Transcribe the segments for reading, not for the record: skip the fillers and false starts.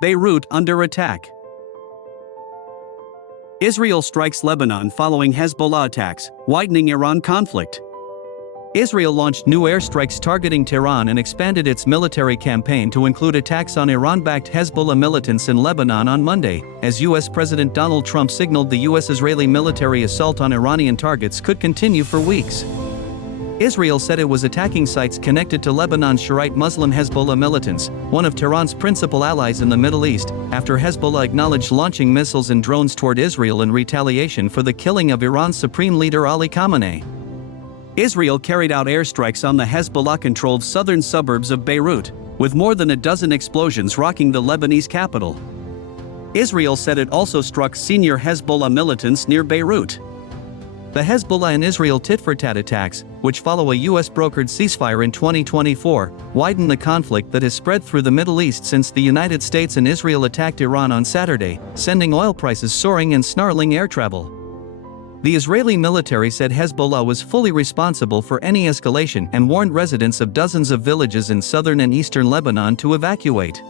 Beirut under attack. Israel strikes Lebanon following Hezbollah attacks, widening Iran conflict. Israel launched new airstrikes targeting Tehran and expanded its military campaign to include attacks on Iran-backed Hezbollah militants in Lebanon on Monday, as U.S. President Donald Trump signaled the U.S.-Israeli military assault on Iranian targets could continue for weeks. Israel said it was attacking sites connected to Lebanon's Shiite Muslim Hezbollah militants, one of Tehran's principal allies in the Middle East, after Hezbollah acknowledged launching missiles and drones toward Israel in retaliation for the killing of Iran's supreme leader Ali Khamenei. Israel carried out airstrikes on the Hezbollah-controlled southern suburbs of Beirut, with more than a dozen explosions rocking the Lebanese capital. Israel said it also struck senior Hezbollah militants near Beirut. The Hezbollah and Israel tit-for-tat attacks, which follow a U.S.-brokered ceasefire in 2024, widen the conflict that has spread through the Middle East since the United States and Israel attacked Iran on Saturday, sending oil prices soaring and snarling air travel. The Israeli military said Hezbollah was fully responsible for any escalation and warned residents of dozens of villages in southern and eastern Lebanon to evacuate.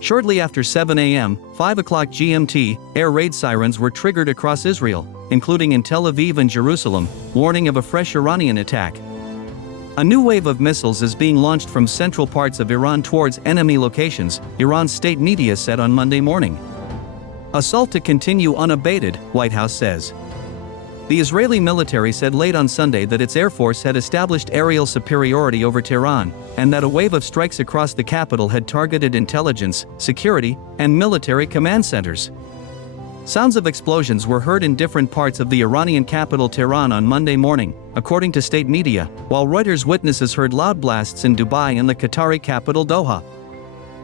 Shortly after 7 a.m., 5 o'clock GMT, air raid sirens were triggered across Israel, including in Tel Aviv and Jerusalem, warning of a fresh Iranian attack. A new wave of missiles is being launched from central parts of Iran towards enemy locations, Iran's state media said on Monday morning. Assault to continue unabated, White House says. The Israeli military said late on Sunday that its air force had established aerial superiority over Tehran, and that a wave of strikes across the capital had targeted intelligence, security, and military command centers. Sounds of explosions were heard in different parts of the Iranian capital Tehran on Monday morning, according to state media, while Reuters witnesses heard loud blasts in Dubai and the Qatari capital Doha.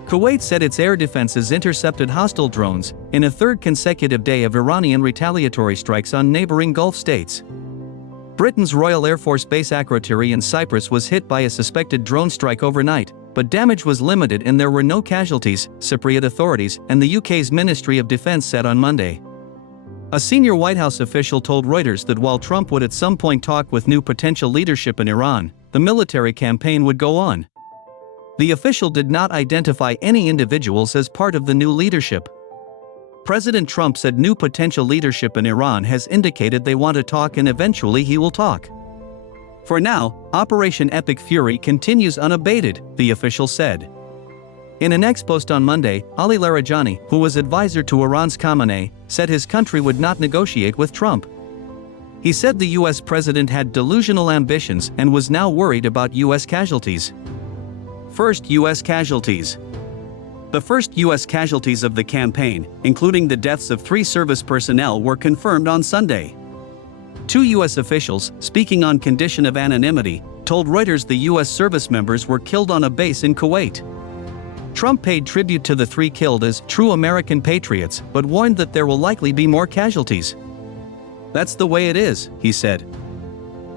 Kuwait said its air defenses intercepted hostile drones, in a third consecutive day of Iranian retaliatory strikes on neighboring Gulf states. Britain's Royal Air Force Base Akrotiri in Cyprus was hit by a suspected drone strike overnight, but damage was limited and there were no casualties, Cypriot authorities and the UK's Ministry of Defence said on Monday. A senior White House official told Reuters that while Trump would at some point talk with new potential leadership in Iran, the military campaign would go on. The official did not identify any individuals as part of the new leadership. President Trump said new potential leadership in Iran has indicated they want to talk and eventually he will talk. For now, Operation Epic Fury continues unabated, the official said. In an X post on Monday, Ali Larijani, who was advisor to Iran's Khamenei, said his country would not negotiate with Trump. He said the U.S. president had delusional ambitions and was now worried about U.S. casualties. First U.S. casualties. The first U.S. casualties of the campaign, including the deaths of 3 service personnel, were confirmed on Sunday. 2 U.S. officials, speaking on condition of anonymity, told Reuters the U.S. service members were killed on a base in Kuwait. Trump paid tribute to the 3 killed as true American patriots, but warned that there will likely be more casualties. That's the way it is, he said.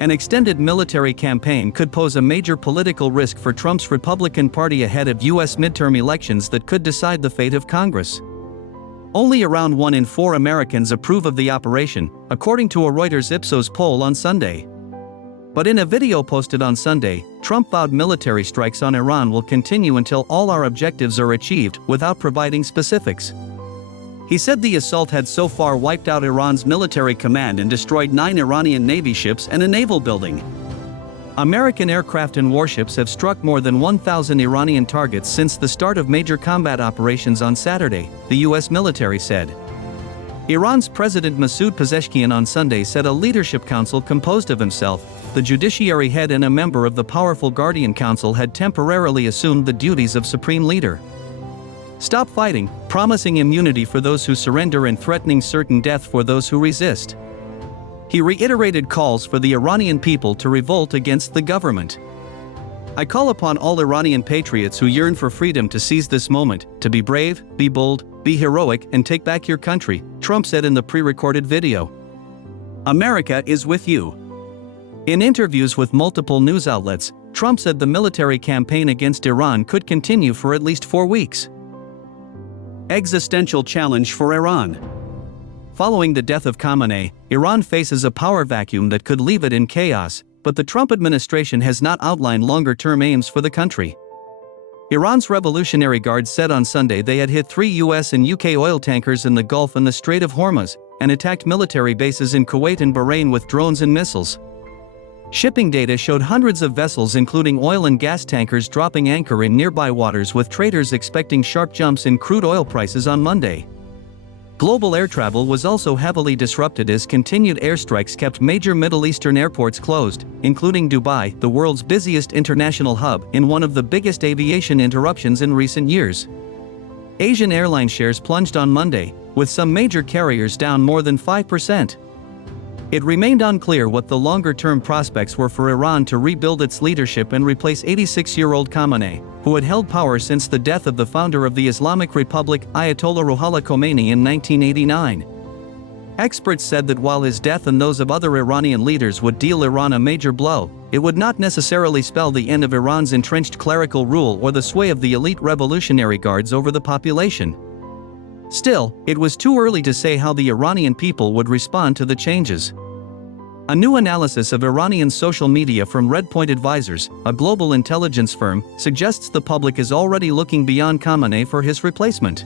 An extended military campaign could pose a major political risk for Trump's Republican Party ahead of U.S. midterm elections that could decide the fate of Congress. Only around 1 in 4 Americans approve of the operation, according to a Reuters Ipsos poll on Sunday. But in a video posted on Sunday, Trump vowed military strikes on Iran will continue until all our objectives are achieved, without providing specifics. He said the assault had so far wiped out Iran's military command and destroyed 9 Iranian Navy ships and a naval building. American aircraft and warships have struck more than 1,000 Iranian targets since the start of major combat operations on Saturday, the U.S. military said. Iran's President Masoud Pezeshkian on Sunday said a leadership council composed of himself, the judiciary head and a member of the powerful Guardian Council had temporarily assumed the duties of supreme leader. Stop fighting, promising immunity for those who surrender and threatening certain death for those who resist. He reiterated calls for the Iranian people to revolt against the government. I call upon all Iranian patriots who yearn for freedom to seize this moment, to be brave, be bold, be heroic and take back your country, Trump said in the pre-recorded video. America is with you. In interviews with multiple news outlets, Trump said the military campaign against Iran could continue for at least 4 weeks. Existential challenge for Iran. Following the death of Khamenei, Iran faces a power vacuum that could leave it in chaos, but the Trump administration has not outlined longer-term aims for the country. Iran's Revolutionary Guard said on Sunday they had hit 3 US and UK oil tankers in the Gulf and the Strait of Hormuz, and attacked military bases in Kuwait and Bahrain with drones and missiles. Shipping data showed hundreds of vessels including oil and gas tankers dropping anchor in nearby waters, with traders expecting sharp jumps in crude oil prices on Monday. Global air travel was also heavily disrupted as continued airstrikes kept major Middle Eastern airports closed, including Dubai, the world's busiest international hub, in one of the biggest aviation interruptions in recent years. Asian airline shares plunged on Monday, with some major carriers down more than 5%. It remained unclear what the longer-term prospects were for Iran to rebuild its leadership and replace 86-year-old Khamenei, who had held power since the death of the founder of the Islamic Republic, Ayatollah Ruhollah Khomeini, in 1989. Experts said that while his death and those of other Iranian leaders would deal Iran a major blow, it would not necessarily spell the end of Iran's entrenched clerical rule or the sway of the elite Revolutionary Guards over the population. Still, it was too early to say how the Iranian people would respond to the changes. A new analysis of Iranian social media from Red Point Advisors, a global intelligence firm, suggests the public is already looking beyond Khamenei for his replacement.